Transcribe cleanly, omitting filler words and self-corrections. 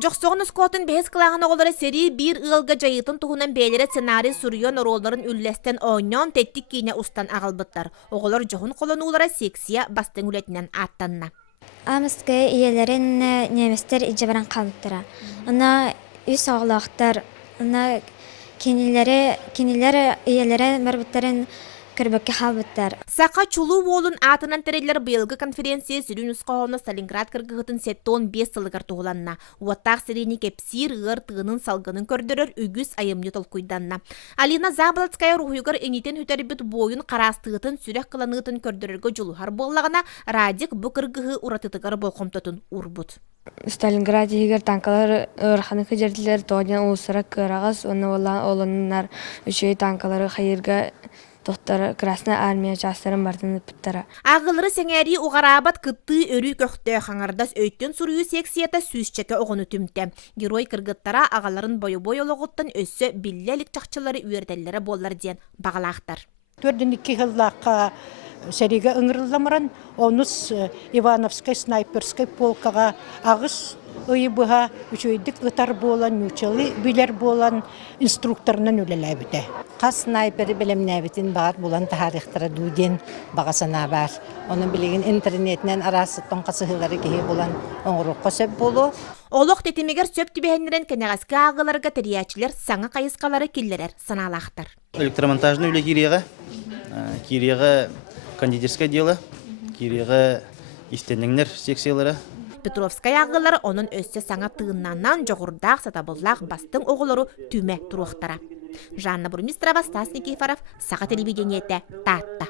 Жоксоғын ұскотын бәйіз қылағын оғылары сері бір ылға жайытын тұхынан бәйлері сценарий сүрүйен оролларын үлләстен ойнан тәттік кейіне ұстан ағылбыттар. Оғылар жоғын қолын ұлара сексия бастың үлетінен аттанна. Амыскай иелерін неместер ижабаран қалыптыра. Она үс оғылақтар, она кенелері иелері мәрбіттарын көрбөкке қалбыттар. Сақа чулу болын атынан тәрелер бұйылғы конференция сүрін ұсқауына Сталинград кіргіғытын 7-15 сылығар туғыланна. Уаттақ сірені кепсир ғыр тығының салғының көрдірір үгіз айымны толқуйданна. Алина Заболоцкая рухуйгар энитен хүтәрбіт бойын қарастығытын сүрек қыланығытын көрдіріргі жулухар болағына радик бұ кіргіғі ұратытығар болқомтатын урбут. Сталинград егер танкалар ырханы кежерділер тоғын ұлысыра көрағыз, оны олынар үшей танкалары қайырға Доктор Красная Армия жастарын бардын ыпыттара. Ағылыры сәңәрі уғарабат кытты өрі көқті қаңардас өйттен сұрүйі сексията сүзчеке оғыны түмті. Герой кыргыттара ағаларын бой-бой олығыттан өссі биллелік чақчылары үйерделері болар ден бағалақтар. Төрден 2 жыллаққа сәреге ұңырыламыран, оныз Ивановскай снайперскай полкаға ағыз ұйыбыға үшөйдік ұтар болан, нүчелі білер болан инструкторынан өлелі біте. Қас снайпері білімнәбітін бағар болан тарихтара дуден бағасана бар. Оның білеген интернетінен арасыттың қасығылары кеге болан оңырыққа сөп болу. Олық тетемегер сөп түбәхінерін кәнеғасқы ағыларға тәриячілер саңа қайысқалары келлерер саналақтар. Электромонтажный үлі Киреға кондитерское дело, Киреға истеніңнер секциялары. Петровскай ағылары оның өсі саңа тығыннаннан жоғырдақ сатабыллақ бастың оғылары түме тұруқтара. Жанна Бурмистрова, Стас Никифоров, Сақа телевидениеті Татта.